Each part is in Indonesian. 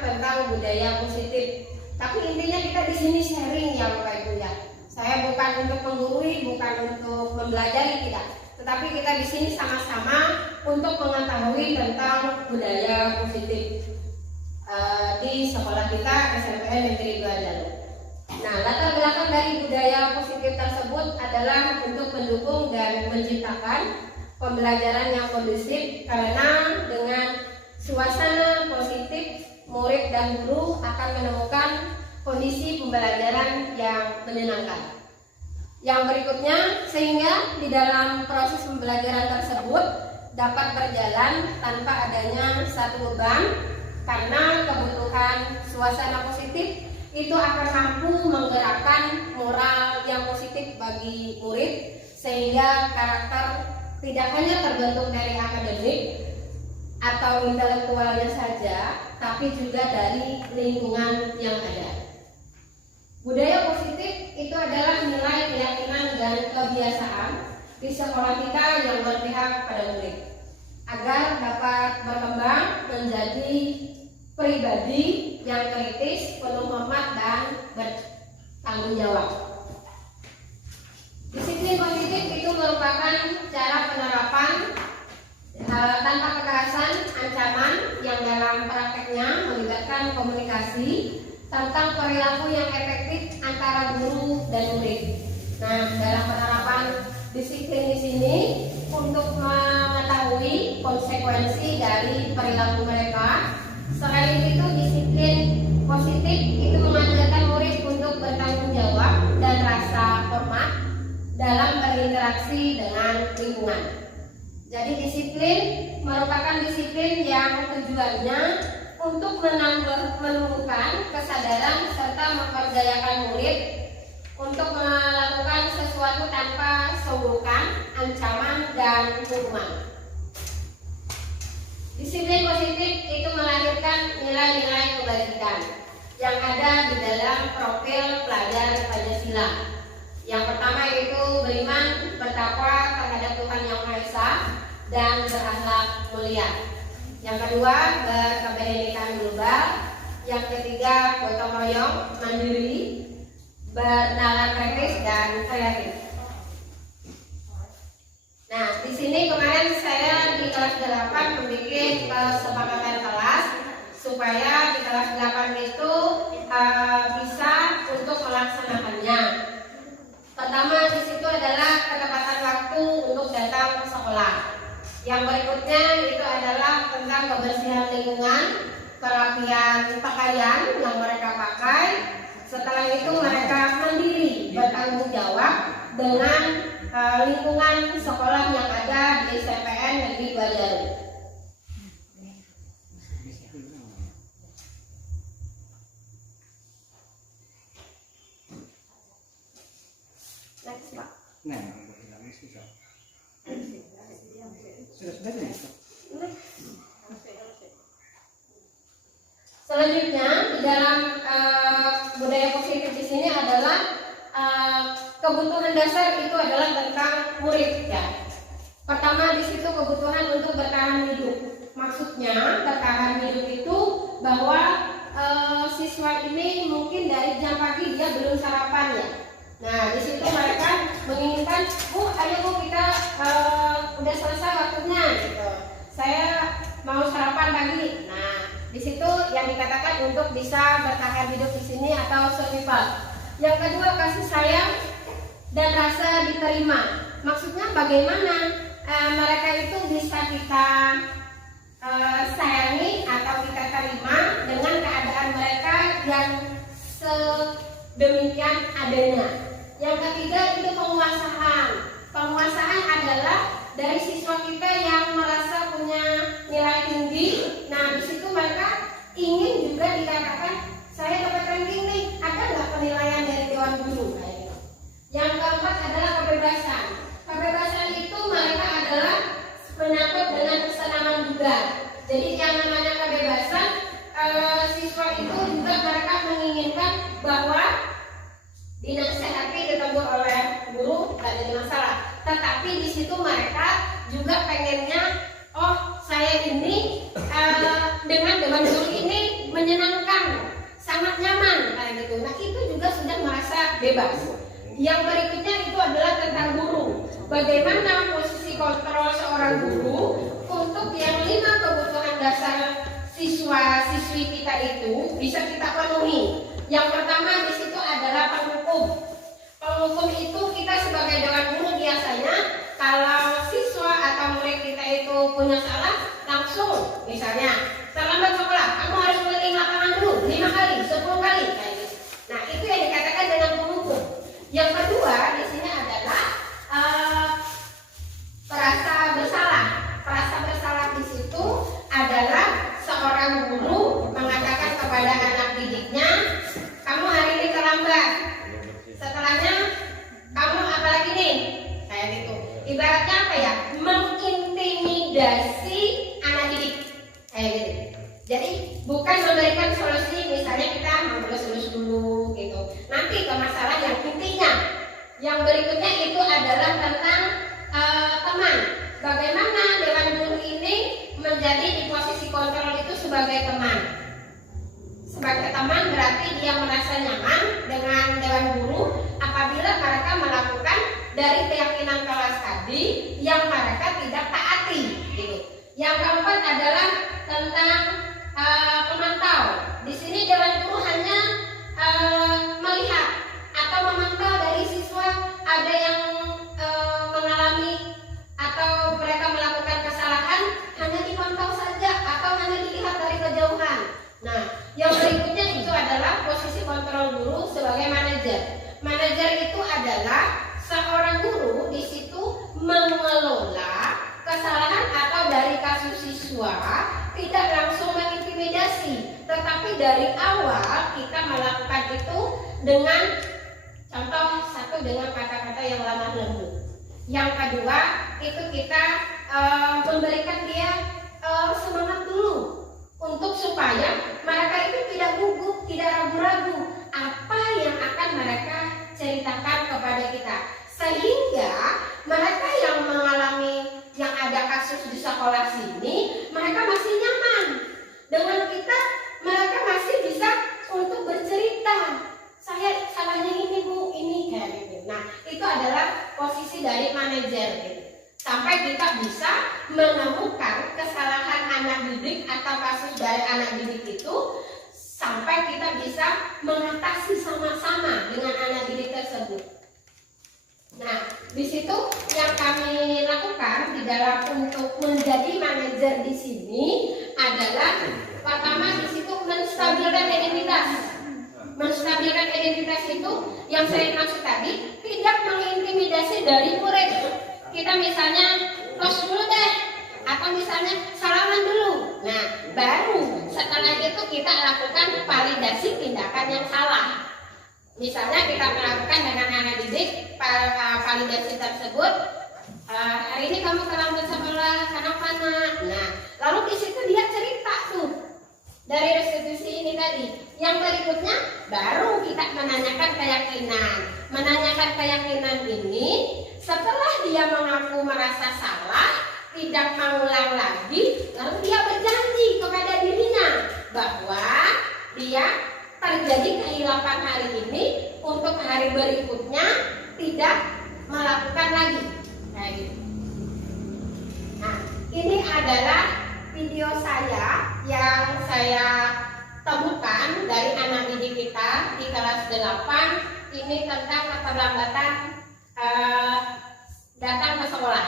tentang budaya positif. Tapi intinya kita di sini sharing ya Bapak Ibu ya. Saya bukan untuk menggurui, bukan untuk mempelajari, tidak. Tetapi kita di sini sama-sama untuk mengetahui tentang budaya positif di sekolah kita SMPN Negeri 2 Jalur. Nah, latar belakang dari budaya positif tersebut adalah untuk mendukung dan menciptakan pembelajaran yang kondusif, karena dengan suasana positif murid dan guru akan menemukan kondisi pembelajaran yang menyenangkan. Yang berikutnya, sehingga di dalam proses pembelajaran tersebut dapat berjalan tanpa adanya satu beban, karena kebutuhan suasana positif itu akan mampu menggerakkan moral yang positif bagi murid, sehingga karakter tidak hanya terbentuk dari akademik atau intelektualnya saja, tapi juga dari lingkungan yang ada. Budaya positif itu adalah nilai, keyakinan, dan kebiasaan di sekolah kita yang berpihak pada murid, agar dapat berkembang menjadi pribadi yang kritis, penuh hormat, dan bertanggung jawab. Disiplin positif itu merupakan cara penerapan tanpa kekerasan, ancaman yang dalam prakteknya melibatkan komunikasi tentang perilaku yang efektif antara guru dan murid. Nah, dalam penerapan disiplin di sini untuk mengetahui konsekuensi dari perilaku mereka. Selain itu, disiplin positif itu mengajarkan murid untuk bertanggung jawab dan rasa hormat dalam berinteraksi dengan lingkungan. Jadi disiplin merupakan disiplin yang tujuannya untuk menumbuhkan kesadaran serta memperdayakan murid untuk melakukan sesuatu tanpa sungguhan, ancaman, dan hukuman. Disiplin positif itu melahirkan nilai-nilai kebajikan yang ada di dalam profil pelajar Pancasila. Yang pertama yaitu beriman, bertakwa terhadap Tuhan Yang Maha Esa, dan berakhlak mulia. Yang kedua, berkebenekaan global. Yang ketiga, gotong royong, mandiri, bernalar kritis, dan kreatif. Nah, di sini kemarin saya di kelas 8 membuat kesepakatan kelas supaya di kelas 8 itu bisa untuk melaksanakannya. Pertama di situ adalah ketepatan waktu untuk datang ke sekolah. Yang berikutnya itu adalah tentang kebersihan lingkungan, kerapian pakaian yang mereka pakai. Setelah itu mereka mandiri bertanggung jawab dengan lingkungan sekolah yang ada di SMPN Negeri 2 Jalur. Next, Pak. Selanjutnya di dalam budaya positif di sini adalah kebutuhan dasar itu adalah tentang murid ya. Pertama di situ kebutuhan untuk bertahan hidup. Maksudnya bertahan hidup itu bahwa siswa ini mungkin dari jam pagi dia belum sarapan ya. Nah di situ mereka menginginkan, ayo Bu kita udah selesai waktunya gitu. Saya mau sarapan pagi. Nah di situ yang dikatakan untuk bisa bertahan hidup di sini atau survival. Yang kedua kasih sayang dan rasa diterima. Maksudnya bagaimana mereka itu bisa kita sayangi atau kita terima dengan keadaan mereka yang sedemikian adanya. Yang ketiga itu penguasaan. Penguasaan adalah dari siswa kita yang merasa punya nilai tinggi. Nah di situ mereka ingin juga dikatakan saya dapat ranking nih, ada nggak penilaian dari Dewan Guru? Yang keempat adalah kebebasan. Kebebasan itu mereka adalah menyangkut dengan kesenangan juga. Jadi yang namanya kebebasan, siswa itu juga mereka menginginkan bahwa dinasehati ditegur oleh guru tidak jadi masalah. Tetapi di situ mereka juga pengennya, oh saya ini dengan guru ini menyenangkan. gitu. Nah itu juga sudah merasa bebas. Yang berikutnya itu adalah tentang guru. Bagaimana posisi kontrol seorang guru untuk yang 5 kebutuhan dasar siswa-siswi kita itu bisa kita penuhi. Yang pertama di situ adalah penghukum. Penghukum itu kita sebagai dewan guru biasanya kalau siswa atau murid kita itu punya salah langsung, misalnya terlambat sekolah, kamu harus keliling lapangan dulu 5 kali, 10 kali kayak gitu. Nah itu yang dikatakan dengan penghukum. Yang kedua di sini adalah perasa bersalah. Perasa bersalah di situ adalah seorang guru mengatakan kepada anak didiknya, kamu hari ini terlambat. Setelahnya kamu apalagi nih? Kayak gitu. Ibaratnya apa ya? Mengintimidasi anak didik. Kayak gitu. Jadi bukan memberikan solusi, misalnya kita lulus dulu gitu. Nanti ke masalah yang intinya. Yang berikutnya itu adalah tentang teman. Bagaimana dewan guru ini menjadi di posisi kontrol itu sebagai teman. Sebagai teman berarti dia merasa nyaman dengan dewan guru apabila mereka melakukan dari keyakinan kelas tadi yang mereka tidak taati. Gitu. Yang keempat adalah tentang pemantau. Di sini dewan guru hanya melihat atau memantau dari siswa ada yang mengalami atau mereka melakukan kesalahan, hanya dipantau saja atau hanya dilihat dari kejauhan. Nah, yang berikutnya itu adalah posisi kontrol guru sebagai manajer. Manajer itu adalah seorang guru di situ mengelola kesalahan atau dari kasus siswa, tidak langsung mengintimidasi, tetapi dari awal kita melakukan itu dengan contoh satu dengan kata-kata yang lemah lembut. Yang kedua itu kita memberikan dia semangat dulu untuk supaya mereka itu tidak gugup, tidak ragu-ragu apa yang akan mereka ceritakan kepada kita, sehingga mereka yang mengalami yang ada kasus di sekolah sini mereka masih nyaman dengan kita, mereka masih bisa untuk bercerita, saya salahnya ini bu, ini kayak gitu. Nah itu adalah posisi dari manajer gitu. Sampai kita bisa menemukan kesalahan anak didik atau kasus dari anak didik itu, sampai kita bisa mengatasi sama-sama dengan anak didik tersebut. Nah, di situ yang kami lakukan di dalam untuk menjadi manajer di sini adalah pertama di situ menstabilkan identitas. Menstabilkan identitas itu yang saya maksud tadi, tidak mengintimidasi dari murid. Kita misalnya tos dulu deh, atau misalnya salaman dulu. Nah, baru setelah itu kita lakukan validasi tindakan yang salah. Misalnya kita melakukan dengan anak didik validasi tersebut, hari ini kamu terlambat sekolah, kenapa nak? Nah, lalu di situ dia cerita tuh dari restitusi ini tadi. Yang berikutnya baru kita menanyakan keyakinan. Menanyakan keyakinan ini setelah dia mengaku merasa salah, tidak mengulang lagi, lalu dia berjanji kepada dirinya bahwa dia terjadi kehilapan hari ini, untuk hari berikutnya tidak melakukan lagi. Kayak gitu. Nah, ini adalah video saya yang saya temukan dari anak didik kita di kelas 8. Ini tentang keterlambatan datang ke sekolah.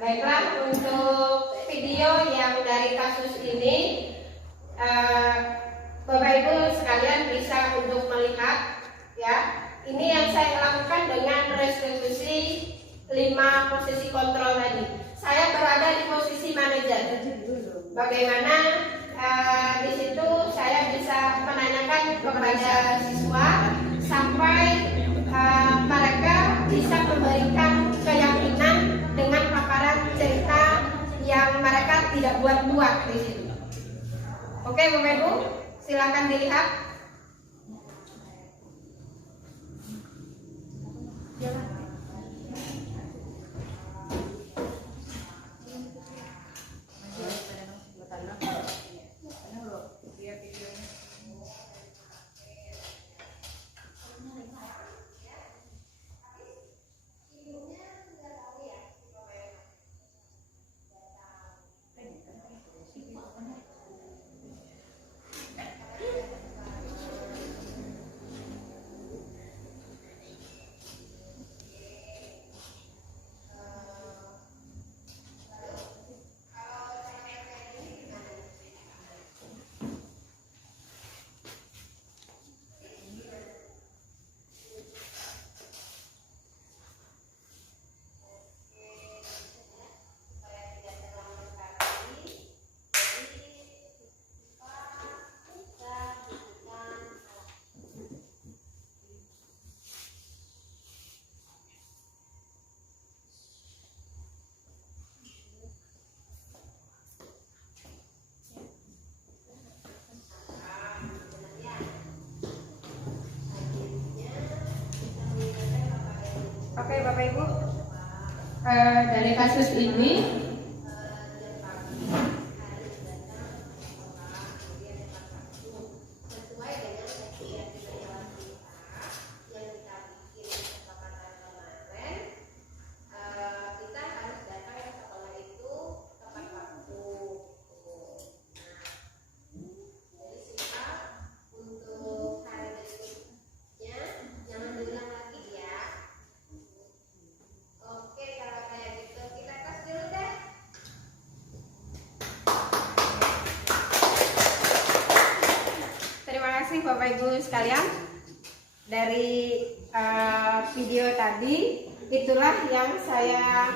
Baiklah, untuk video yang dari kasus ini Bapak Ibu sekalian bisa untuk melihat ya, ini yang saya lakukan dengan restitusi 5 posisi kontrol tadi. Saya berada di posisi manajer. Bagaimana di situ saya bisa menanyakan kepada siswa sampai mereka bisa memberikan keyakinan dengan paparan cerita yang mereka tidak buat-buat di situ. Oke, Bapak Ibu, silakan dilihat. Oke, Bapak Ibu, dari kasus ini Bapak Ibu sekalian, dari video tadi itulah yang saya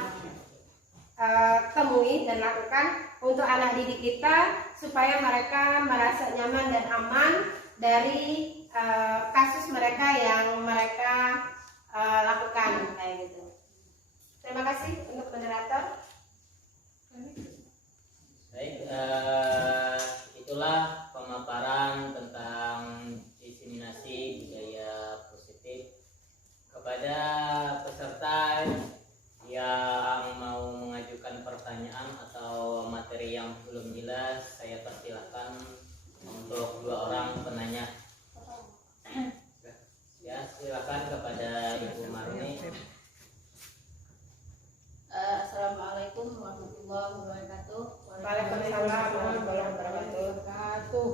temui dan lakukan untuk anak didik kita supaya mereka merasa nyaman dan aman dari kasus mereka yang mereka lakukan kayak gitu. Terima kasih untuk moderator. Baik, itulah pemaparan tentang diseminasi budaya positif. Kepada peserta yang mau mengajukan pertanyaan atau materi yang belum jelas, saya persilahkan untuk 2 orang penanya. Ya, silakan kepada Ibu Marni. Assalamualaikum warahmatullahi wabarakatuh. Waalaikumsalam warahmatullahi wabarakatuh.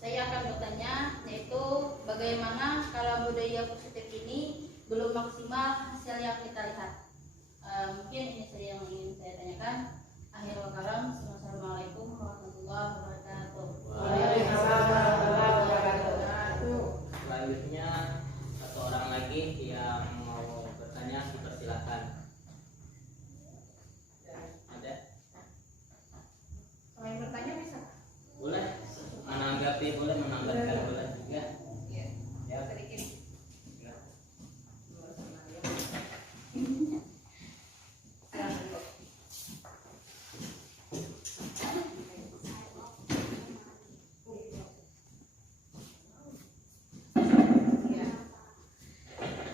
Saya akan bertanya, yaitu bagaimana kalau budaya positif ini belum maksimal hasil yang kita lihat. Mungkin ini saya yang ingin saya tanyakan. Akhirul kalam, assalamualaikum warahmatullahi wabarakatuh. Waalaikumsalam warahmatullahi wabarakatuh. Selanjutnya 1 orang lagi yang mau bertanya, dipersilakan. Ada? Selain bertanya bisa? Boleh menanggapi, boleh menambahkan, boleh juga. Iya. Ya. Sedikit. Ya.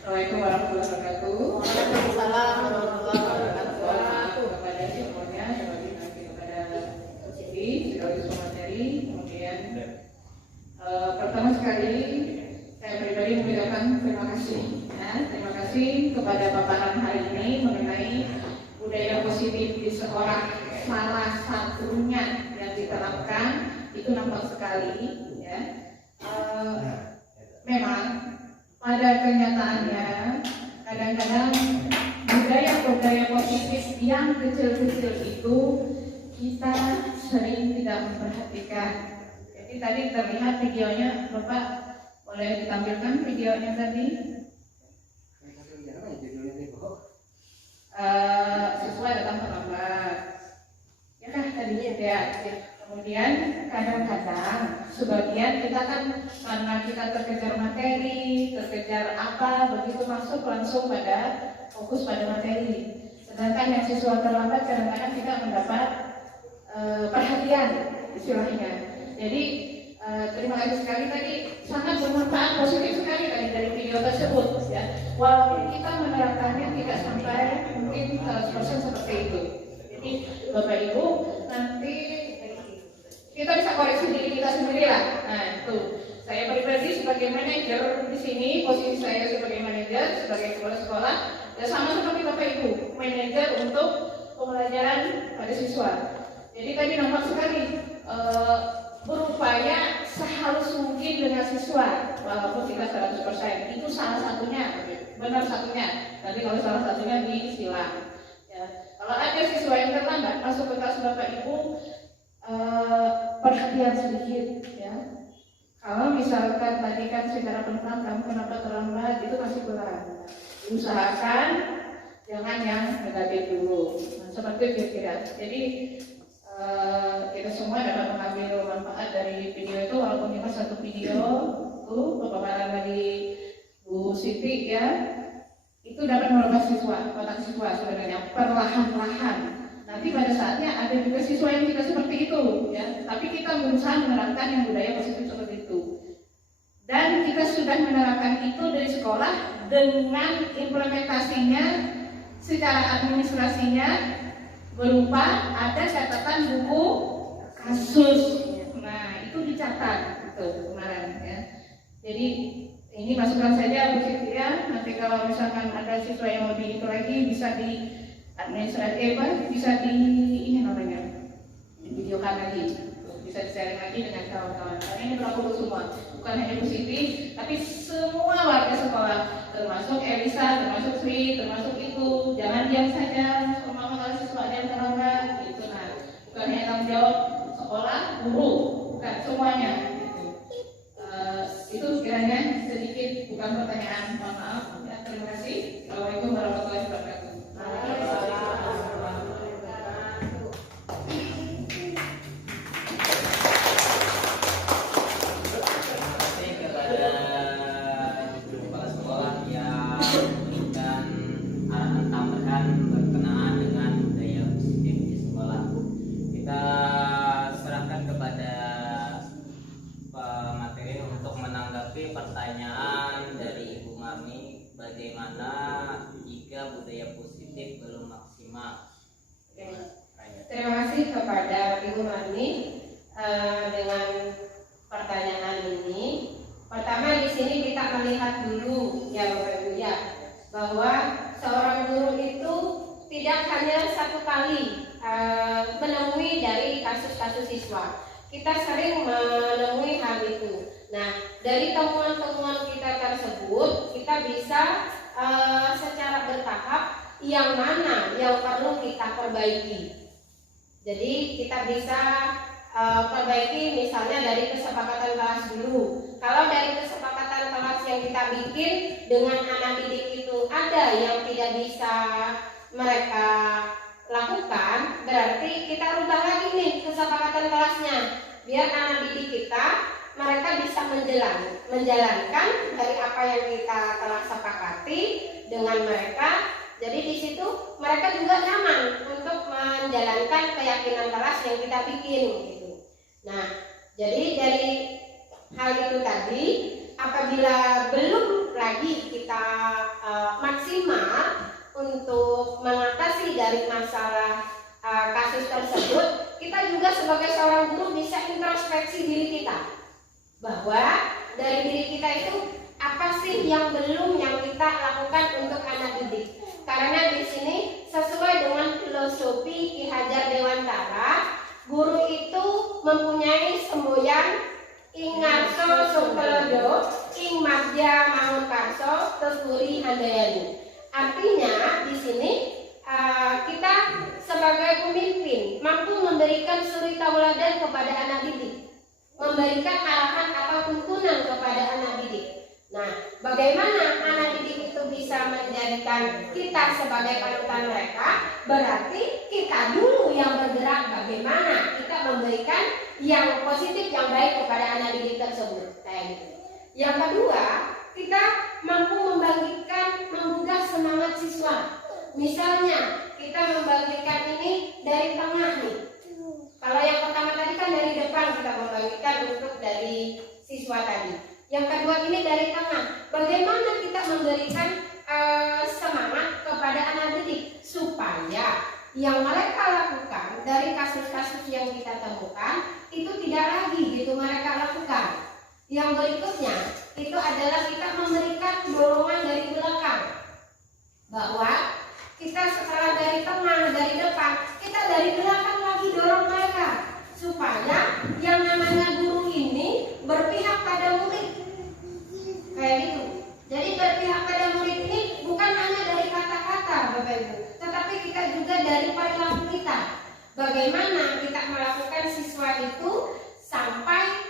Assalamualaikum warahmatullahi wabarakatuh. Waalaikumsalam warahmatullahi wabarakatuh. Kepada semuanya, terima kasih kepada Siti, sekaligus materi. Kemudian pertama sekali saya pribadi mengucapkan terima kasih. Ya, terima kasih kepada paparan hari ini mengenai budaya positif di sekolah. Salah satunya yang diterapkan itu nampak sekali. Ya, memang pada kenyataannya kadang-kadang budaya-budaya positif yang kecil-kecil itu kita sering tidak memperhatikan. Jadi Seperti tadi terlihat videonya, Bapak boleh ditampilkan videonya tadi. Siswa datang terlambat. Ya kan tadinya ya. Kemudian kadang-kadang sebagian kita kan karena kita terkejar materi, terkejar apa, begitu masuk langsung pada fokus pada materi. Sedangkan yang siswa terlambat kadang-kadang kita mendapat perhatian istilahnya. Jadi terima kasih sekali tadi, sangat bermanfaat, positif sekali tadi dari video tersebut ya. Walaupun kita menerapkannya tidak sampai mungkin 100% seperti itu. Jadi Bapak Ibu nanti kita bisa koreksi diri kita sendiri lah. Nah itu, saya pribadi sebagai manajer di sini, posisi saya sebagai manajer, sebagai kepala sekolah, ya sama seperti Bapak Ibu, manajer untuk pembelajaran pada siswa. Jadi tadi nampak sekali berupaya sehalus mungkin dengan siswa, walaupun tidak 100%. Itu salah satunya, benar satunya. Tadi kalau salah satunya disilang. Ya. Kalau ada siswa yang terlambat masuk ke kelas Bapak Ibu, perhatian sedikit ya. Kalau misalkan tadi kan secara penumpang kamu kenapa terlambat, itu masih kurang. Usahakan jangan yang negatif dulu. Nah, seperti itu kira. Jadi kita semua dapat mengambil manfaat dari video itu, walaupun cuma satu video tuh pemaparan dari Bu Siti ya, itu dapat merubah siswa, otak siswa sebenarnya perlahan-lahan. Nanti pada saatnya ada juga siswa yang tidak seperti itu ya, tapi kita berusaha menerapkan yang budaya positif seperti itu. Dan kita sudah menerapkan itu dari sekolah dengan implementasinya secara administrasinya berupa ada catatan buku kasus. Nah itu dicatat itu kemarin ya. Jadi ini masukan saja Bu Siti ya. Nanti kalau misalkan ada siswa yang lebih itu lagi bisa di administrasi bisa di ini namanya videokan lagi, bisa di-sharing lagi dengan kawan-kawan. Karena ini berlaku untuk semua, bukan hanya Bu Siti, tapi semua warga sekolah, termasuk Elisa, termasuk Sri, termasuk itu. Jangan diam saja, semua kalau siswa ada yang terlambat, itu nah, bukan hanya tanggung jawab sekolah, guru, bukan semuanya. Itu kiranya sedikit, bukan pertanyaan, mohon maaf. Ya, terima kasih. Assalamualaikum warahmatullahi wabarakatuh. Pertanyaan dari Ibu Mami, bagaimana jika budaya positif belum maksimal? Terima kasih kepada Ibu Mami dengan pertanyaan ini. Pertama di sini kita melihat dulu ya Bapak Ibu ya, bahwa seorang guru itu tidak hanya satu kali menemui dari kasus-kasus siswa. Kita sering menemui hal itu. Nah, dari temuan-temuan kita tersebut, kita bisa secara bertahap yang mana yang perlu kita perbaiki. Jadi kita bisa perbaiki misalnya dari kesepakatan kelas dulu. Kalau dari kesepakatan kelas yang kita bikin dengan anak didik itu ada yang tidak bisa mereka lakukan, berarti kita rubah lagi nih kesepakatan kelasnya, biar anak didik kita mereka bisa menjalankan dari apa yang kita telah sepakati dengan mereka. Jadi di situ mereka juga nyaman untuk menjalankan keyakinan kelas yang kita bikin gitu. Nah, jadi dari hal itu tadi, apabila belum lagi kita maksimal untuk mengatasi dari masalah kasus tersebut, kita juga sebagai seorang guru bisa introspeksi diri kita. Bahwa dari diri kita itu apa sih yang belum yang kita lakukan untuk anak didik. Karena di sini sesuai dengan filosofi Ki Hajar Dewantara, guru itu mempunyai semboyan ing ngarso sukeledo, ing madya mangun karso, tesuri handayani. Artinya di sini kita sebagai pemimpin mampu memberikan suri tauladan kepada anak didik, memberikan arahan atau tuntunan kepada anak didik. Nah, bagaimana anak didik itu bisa menjadikan kita sebagai panutan mereka? Berarti kita dulu yang bergerak bagaimana kita memberikan yang positif, yang baik kepada anak didik tersebut. Kayak gitu. Yang kedua, kita mampu membangkitkan, menggugah semangat siswa. Misalnya, kita membangkitkan ini dari tengah nih. Kalau yang pertama tadi kan dari depan kita membangkitkan untuk dari siswa tadi. Yang kedua ini dari tengah. Bagaimana kita memberikan semangat kepada anak didik supaya yang mereka lakukan dari kasus-kasus yang kita temukan itu tidak lagi gitu mereka lakukan. Yang berikutnya itu adalah kita memberikan dorongan dari belakang, bahwa kita setelah dari tengah, dari depan, kita dari belakang lagi dorong mereka supaya yang namanya guru ini berpihak pada murid. Kayak gitu. Jadi berpihak pada murid ini bukan hanya dari kata-kata Bapak Ibu, tetapi kita juga dari perilaku kita. Bagaimana kita melakukan siswa itu sampai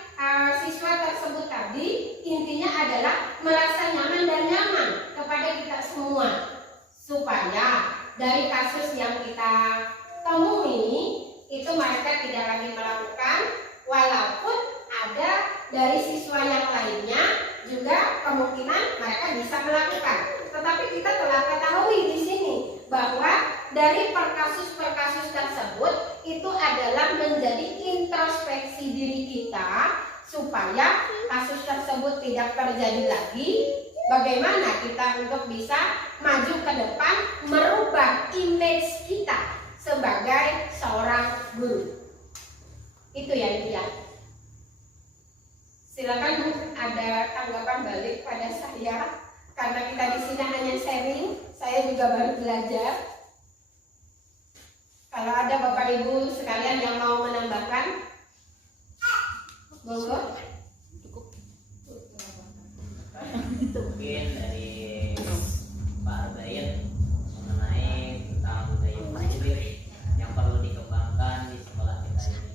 siswa tersebut tadi intinya adalah merasa nyaman dan nyaman kepada kita semua, supaya dari kasus yang kita temui itu mereka tidak lagi melakukan, walaupun ada dari siswa yang lainnya juga kemungkinan mereka bisa melakukan. Tetapi kita telah ketahui di sini bahwa dari per kasus tersebut itu adalah menjadi introspeksi diri kita supaya kasus tersebut tidak terjadi lagi. Bagaimana kita untuk bisa maju ke depan, merubah image kita sebagai seorang guru. Itu ya Ibu. Silakan Bu, ada tanggapan balik pada saya karena kita di sini hanya sharing, saya juga baru belajar. Kalau ada Bapak Ibu sekalian yang mau menambahkan, monggo. Mungkin dari Pak Arbain mengenai tentang budaya positif yang perlu dikembangkan di sekolah kita ini.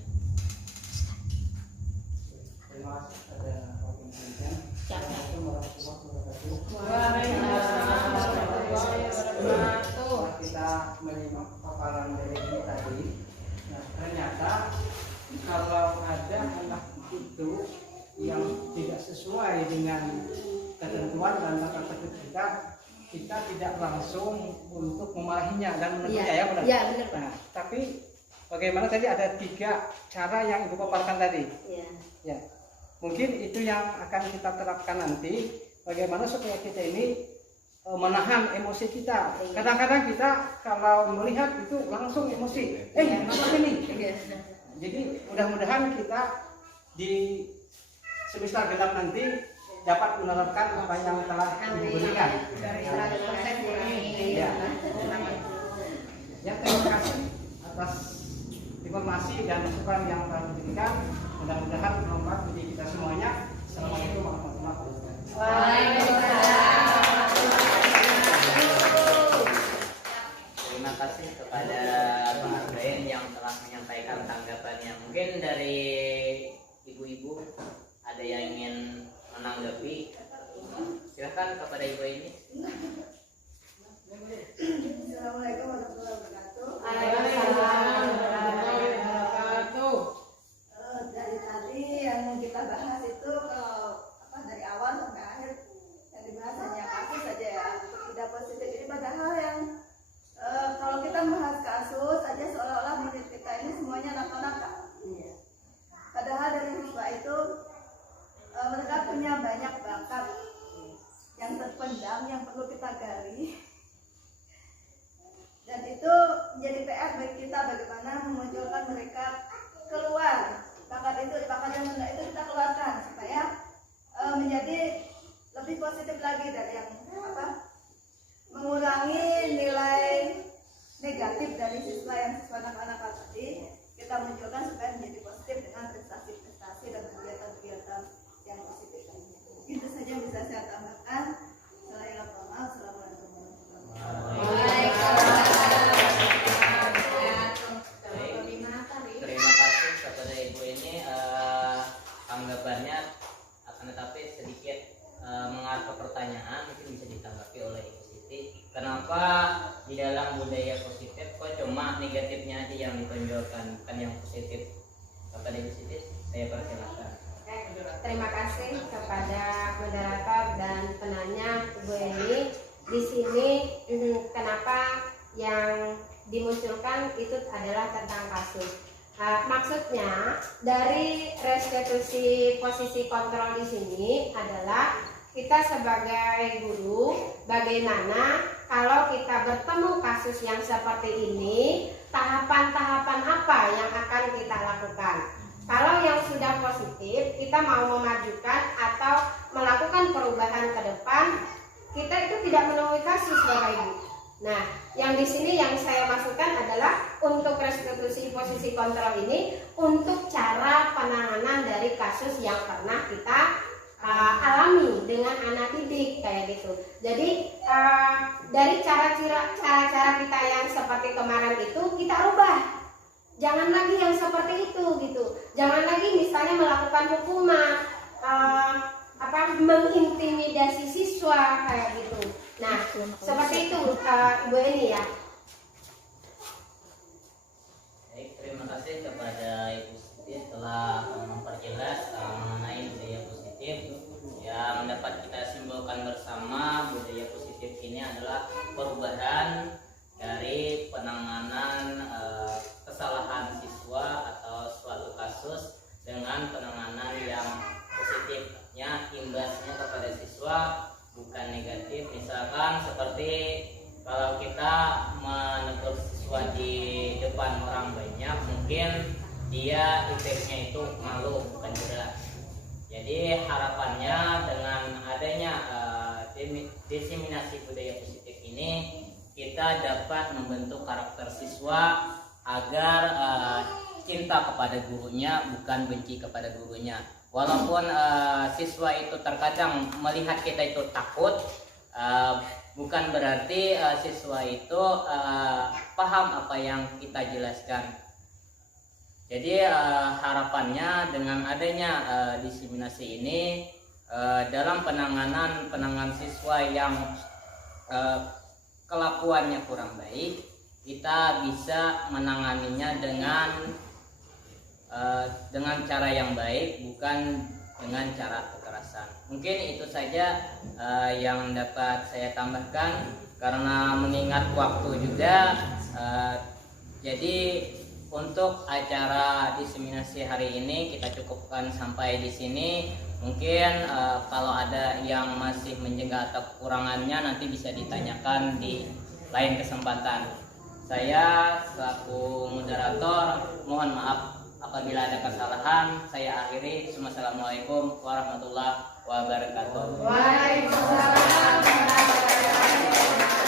Terima kasih pada Pak Pimpinan. Assalamualaikum warahmatullahi wabarakatuh. Kita menyimak paparan dari ini tadi. Nah, ternyata kalau ada anak itu yang tidak sesuai dengan ketentuan dan tata tertib kita tidak langsung untuk memarahinya dan menegurnya, ya benar. Ya, benar. Nah, tapi bagaimana tadi ada 3 cara yang Ibu paparkan tadi. Ya, mungkin itu yang akan kita terapkan nanti. Bagaimana supaya kita ini menahan emosi kita. Kadang-kadang kita kalau melihat itu langsung emosi. Kenapa ini? Jadi mudah-mudahan kita di semester genap nanti dapat menerapkan apa yang telah diberikan. Ya, terima kasih atas informasi dan masukan yang telah diberikan. Mudah-mudahan bermanfaat bagi kita semuanya. Assalamualaikum warahmatullahi wabarakatuh. Terima kasih kepada Pak Arbain yang telah menyampaikan tanggapannya. Mungkin dari ibu-ibu ada yang ingin menanggapi, silakan kepada ibu ini. Assalamualaikum warahmatullahi wabarakatuh. Dari tadi yang kita bahas itu dari awal sampai akhir yang dibahas hanya kasus saja ya, tidak positif. Jadi padahal yang kalau kita membahas kasus aja seolah-olah murid kita ini semuanya anak-anak. Padahal dari siswa itu mereka punya banyak bakat yang terpendam yang perlu kita gali, dan itu menjadi PR bagi kita bagaimana memunculkan mereka keluar bakat yang rendah itu kita keluarkan supaya menjadi lebih positif lagi dari yang mengurangi nilai negatif dari siswa anak-anak tadi, kita munculkan supaya menjadi positif dengan prestasi-prestasi dan kegiatan-kegiatan yang positif lainnya. Itu saja yang bisa saya tambahkan. Saya Assalamualaikum warahmatullahi wabarakatuh. Terima kasih kepada ibu ini. jawabannya, akan tetapi sedikit mengarah ke pertanyaan mungkin bisa ditanggapi oleh Ibu Siti. Kenapa di dalam budaya positif kok cuma negatifnya aja yang ditonjolkan, bukan yang positif? Kepada Ibu Siti, saya persilakan. Terima kasih kepada moderator dan penanya Ibu Eni. Di sini kenapa yang dimunculkan itu adalah tentang kasus. Maksudnya dari restitusi posisi kontrol di sini adalah kita sebagai guru, bagaimana kalau kita bertemu kasus yang seperti ini, tahapan-tahapan apa yang akan kita lakukan. Kalau yang sudah positif, kita mau memajukan atau melakukan perubahan ke depan, kita itu tidak menemui kasus Bapak Ibu. Nah, yang di sini yang saya masukkan adalah untuk restitusi posisi kontrol ini untuk cara penanganan dari kasus yang pernah kita alami dengan anak didik kayak gitu. Jadi dari cara-cara kita yang seperti kemarin itu kita rubah. Jangan lagi yang seperti itu gitu. Jangan lagi misalnya melakukan hukuman, mengintimidasi siswa kayak gitu. Nah, seperti itu Bu Eni ya. Baik, terima kasih kepada Ibu Siti telah memperjelas mengenai budaya positif. Yang dapat kita simpulkan bersama, budaya positif ini adalah perubahan dari penanganan kesalahan siswa atau suatu kasus dengan penanganan yang positifnya, imbasnya kepada siswa bukan negatif. Misalkan seperti kalau kita menegur siswa di depan orang banyak, mungkin dia efeknya itu malu bukan jerah. Jadi harapannya dengan adanya diseminasi budaya positif ini, kita dapat membentuk karakter siswa agar cinta kepada gurunya bukan benci kepada gurunya. Walaupun siswa itu terkadang melihat kita itu takut, bukan berarti siswa itu paham apa yang kita jelaskan. Jadi harapannya dengan adanya diseminasi ini dalam penanganan siswa yang kelakuannya kurang baik, kita bisa menanganinya dengan cara yang baik, bukan dengan cara kekerasan. Mungkin itu saja yang dapat saya tambahkan karena mengingat waktu juga. Jadi untuk acara diseminasi hari ini kita cukupkan sampai di sini. Mungkin kalau ada yang masih menjengkel atau kekurangannya nanti bisa ditanyakan di lain kesempatan. Saya selaku moderator mohon maaf apabila ada kesalahan. Saya akhiri. Wassalamualaikum warahmatullahi wabarakatuh. Waalaikumsalam warahmatullahi wabarakatuh.